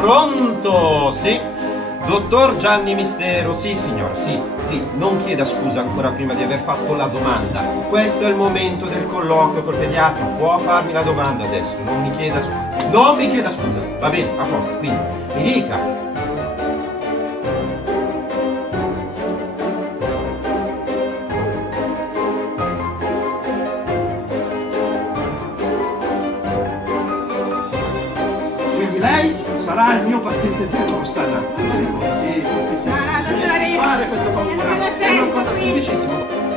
Pronto? Sì. Dottor Gianni Mistero, sì signor, sì, non chieda scusa ancora prima di aver fatto la domanda. Questo è il momento del colloquio col pediatra, può farmi la domanda adesso, non mi chieda scusa. Non mi chieda scusa, va bene, a posto, quindi mi dica. Quindi lei sarà il mio paziente zero, Rossana. Sì. Bisogna schifare questa paura. È una cosa semplicissima.